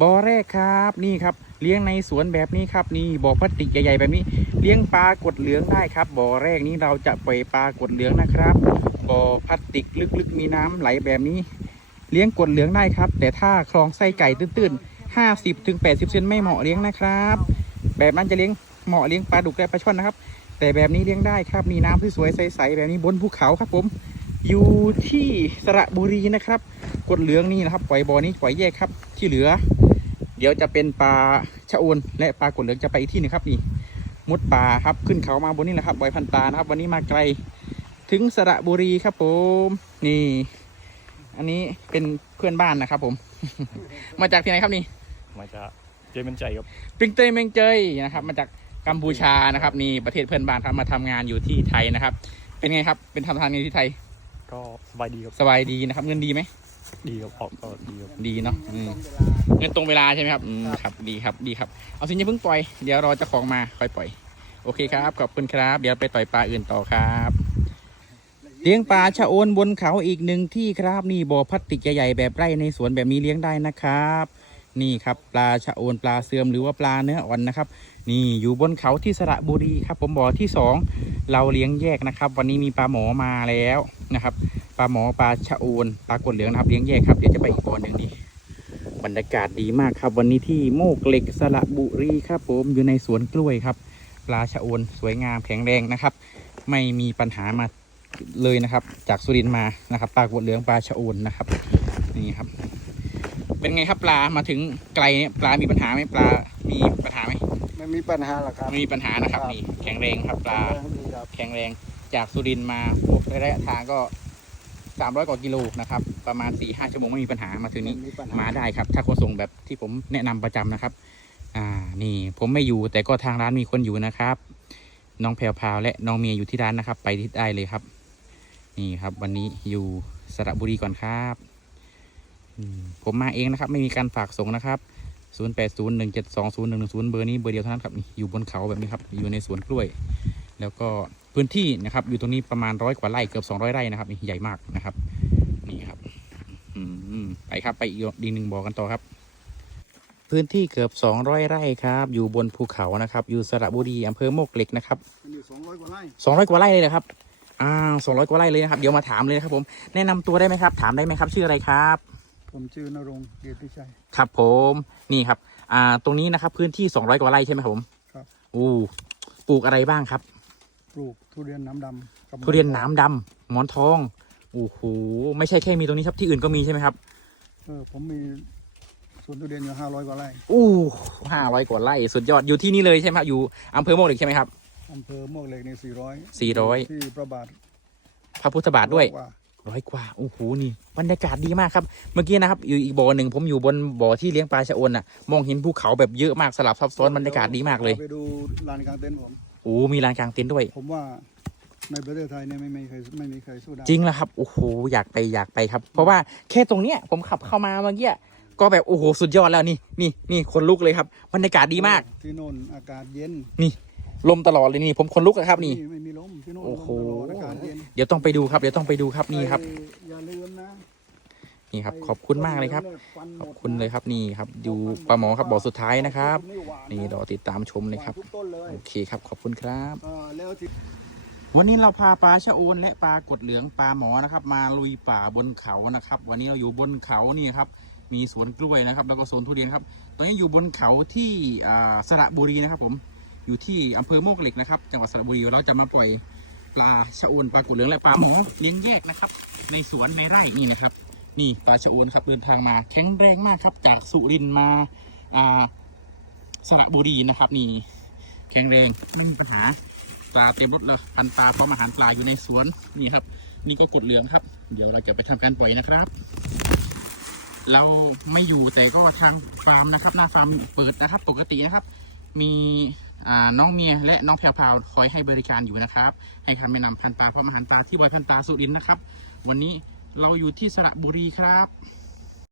บ่อแรกครับนี่ครับ เลี้ยงในสวนแบบนี้ครับ นี่บ่อพลาสติกใหญ่ๆแบบนี้ เลี้ยงปลากดเหลืองได้ครับ บ่อแรกนี้เราจะปล่อยปลากดเหลืองนะครับบ่อพลาสติกลึกๆ มีน้ำไหลแบบนี้ เลี้ยงกดเหลืองได้ครับ แต่ถ้าคลองไส้ไก่ตื้นๆ50ถึง80เซนไม่เหมาะเลี้ยงนะครับ แบบนั้นจะเลี้ยงเหมาะเลี้ยงปลาดุกและปลาช่อนนะครับ แต่แบบนี้เลี้ยงได้ครับนี่น้ำที่สวยใสๆแบบนี้บนภูเขาครับผมอยู่ที่สระบุรีนะครับ กดเหลืองนี่นะครับ ปล่อยบ่อนี้ปล่อยแยกครับที่เหลือ เดี๋ยวจะเป็นปลาชะโอนและปลากดเหลืองจะไปอีกที่หนึงครับนี่มุดป่าครับขึ้นเขามาบนนี้แหละครับบอยพันตานะครับ วันนี้มาไกลถึงสระบุรีครับผมนี่ อันนี้เป็นเพื่อนบ้านนะครับ ผม มาจากที่ไหนครับนี่ มาจากเจมันใจครับปิงเตยเมงเจยนะครับ มาจากกัมพูชานะครับนี่ประเทศเพื่อนบ้านครับมาทำงานอยู่ที่ไทยนะครับ เป็นไงครับ เป็นทำทางานที่ไทย ก็สบายดีครับสบายดีนะครับ เงินดีไหม ดีครับออกก็ดีครับดีเนาะอืมเงินตรงเวลาใช่ไหมครับอืมครับ ดีครับ ดีครับ เอาสิอย่าเพิ่งปล่อย เดี๋ยวรอเจ้าของมาค่อยปล่อย โอเคครับ ขอบคุณครับ เดี๋ยวไปต่อยปลาอื่นต่อครับ เลี้ยงปลาชะโอนบนเขาอีกหนึ่งที่ครับ นี่บ่อพลาสติกใหญ่ๆแบบไร่ในสวนแบบนี้เลี้ยงได้นะครับ นี่ครับปลาชะโอนปลาเสื่อมหรือว่าปลาเนื้ออ่อนนะครับ นี่อยู่บนเขาที่สระบุรีครับ ผมบ่อที่สองเราเลี้ยงแยกนะครับ วันนี้มีปลาหมอมาแล้วนะครับ ปลาหมอปลาชะโอนปลากดเหลืองนะครับเลี้ยงแยกครับเดี๋ยวจะไปอีกบ่อหนึ่งนี่บรรยากาศดีมากครับ วันนี้ที่โมกเหล็กสระบุรีครับผมอยู่ในสวนกล้วยครับ ปลาชะโอนสวยงามแข็งแรงนะครับ ไม่มีปัญหามาเลยนะครับ จากสุรินทร์มานะครับปลากดเหลืองปลาชะโอนนะครับนี่ครับ เป็นไงครับปลามาถึงไกลเนี่ยปลามีปัญหาไหมปลามีปัญหาไหมไม่มีปัญหาหรอกครับไม่มีปัญหานะครับครับนี่แข็งแรงครับปลาดีครับแข็งแรงจากสุรินทร์มาโอ้ระยะทางก็ สามร้อยกว่ากิโลนะครับ ประมาณสี่ห้าชั่วโมงไม่มีปัญหามาถึงนี้ไมีปัญหามาได้ครับ ถ้าขนส่งแบบที่ผมแนะนำประจำนะครับ อ่า นี่ผมไม่อยู่แต่ก็ทางร้านมีคนอยู่นะครับ น้องแพรวพราวและน้องเมียอยู่ที่ร้านนะครับ ไปที่ได้เลยครับ นี่ครับวันนี้อยู่สระบุรีก่อนครับอืมผมมาเองนะครับ ไม่มีการฝากส่งนะครับ 0 8 0 1 7 2 0 1 1 0 เบอร์นี้เบอร์เดียวเท่านั้นครับนี่อยู่บนเขาแบบนี้ครับ อยู่ในสวนกล้วย แล้วก็ พื้นที่นะครับอยู่ตรงนี้ประมาณร้อยกว่าไร่เกือบ200ไร่นะครับนี่ใหญ่มากนะครับ นี่ครับอืมไปครับไปอีกดีหนึ่งบอกกันต่อครับ พื้นที่เกือบ200ไร่ครับ อยู่บนภูเขานะครับ อยู่สระบุรีอำเภอโมกเหล็กนะครับมันอยู่สองร้อยกว่าไร่200กว่าไร่เลยนะครับอ้าว200กว่าไร่เลยนะครับ เดี๋ยวมาถามเลยนะครับ ผมแนะนำตัวได้ไหมครับ ถามได้ไหมครับ ชื่ออะไรครับ ผมชื่อนรงค์เกียรติชัยครับ ผมนี่ครับ อ่า ตรงนี้นะครับ พื้นที่200กว่าไร่ใช่ไหมครับผมครับอู้ปลูกอะไรบ้างครับ ปลูกทุเรียนน้ำดำกับทุเรียนหน้ำดำหมอนทองโอ้โหไม่ใช่แค่มีตรงนี้ครับที่อื่นก็มีใช่ไหมครับเออผมมีสวนทุเรียนอยู่ห้าร้อยกว่าไร่อู้ห้าร้อยกว่าไร่สุดยอดอยู่ที่นี่เลยใช่ไหมครับอยู่อำเภอโมกเหล็กใช่ไหมครับ อำเภอโมวกเหล็กในสี่ร้อย400 ที่พระบาทพระพุทธบาทด้วยว่าร้อยกว่าโอ้โหนี่บรรยากาศดีมากครับเมื่อกี้นะครับอยู่อีกบ่อหนึ่งผมอยู่บนบ่อที่เลี้ยงปลาชะโอนน่ะ มองเห็นภูเขาแบบเยอะมากสลับซับซ้อนบรรยากาศดีมากเลย ไปดูลานกลางเต็นท์ผม โอ้มีลานกลางเต็นท์ด้วย ผมว่าในประเทศไทยเนี่ยไม่มีใครไม่มีใครสู้ได้จริงแล้วครับโอ้โหอยากไปอยากไปครับ เพราะว่าแค่ตรงเนี้ยผมขับเข้ามาเมื่อกี้ก็แบบโอ้โหสุดยอดแล้วนี่นี่นี่คนลุกเลยครับบรรยากาศดีมาก ที่โน่นอากาศเย็นลมตลอดเลยนี่ผมคนลุกอะครับนี่ ไม่มีลมที่โน่นโอ้โห ลมตลอดอากาศเย็น เดี๋ยวต้องไปดูครับเดี๋ยวต้องไปดูครับนี่ครับ ไปอย่าลืมนะ นี่ครับขอบคุณมากเลยครับ ขอบคุณเลยครับนี่ครับอยู่ปลาหมอครับบ่อสุดท้ายนะครับ นี่รอติดตามชมเลยครับ โอเคครับขอบคุณครับ วันนี้เราพาปลาชะโอนและปลากดเหลืองปลาหมอนะครับ มาลุยป่าบนเขานะครับ วันนี้เราอยู่บนเขานี่ครับมีสวนกล้วยนะครับ แล้วก็สวนทุเรียนครับ ตอนนี้อยู่บนเขาที่สระบุรีนะครับ ผมอยู่ที่อำเภอโมกเหล็กนะครับ จังหวัดสระบุรีเราจะมาปล่อยปลาชะโอนปลากดเหลืองและปลาหมอเลี้ยงแยกนะครับ ในสวนในไร่นี่นะครับ นี่ปลาชะโอนครับเดินทางมาแข็งแรงมากครับ จากสุรินมาอ่าสระบุรีนะครับ นี่แข็งแรงไม่มีปัญหาปลาเต็มรถเลยพันปลาพร้อมอาหารปลาอยู่ในสวนนี่ครับ นี่ก็กดเหลืองครับ เดี๋ยวเราจะไปทำการปล่อยนะครับ เราไม่อยู่แต่ก็ทางฟาร์มนะครับ หน้าฟาร์มเปิดนะครับ ปกตินะครับ มีน้องเมียและน้องแพรวพาวคอยให้บริการอยู่นะครับ ให้คำแนะนำพันปลาพร้อมอาหารปลาที่บอยพันปลาสุรินนะครับ วันนี้ เราอยู่ที่สระบุรีครับ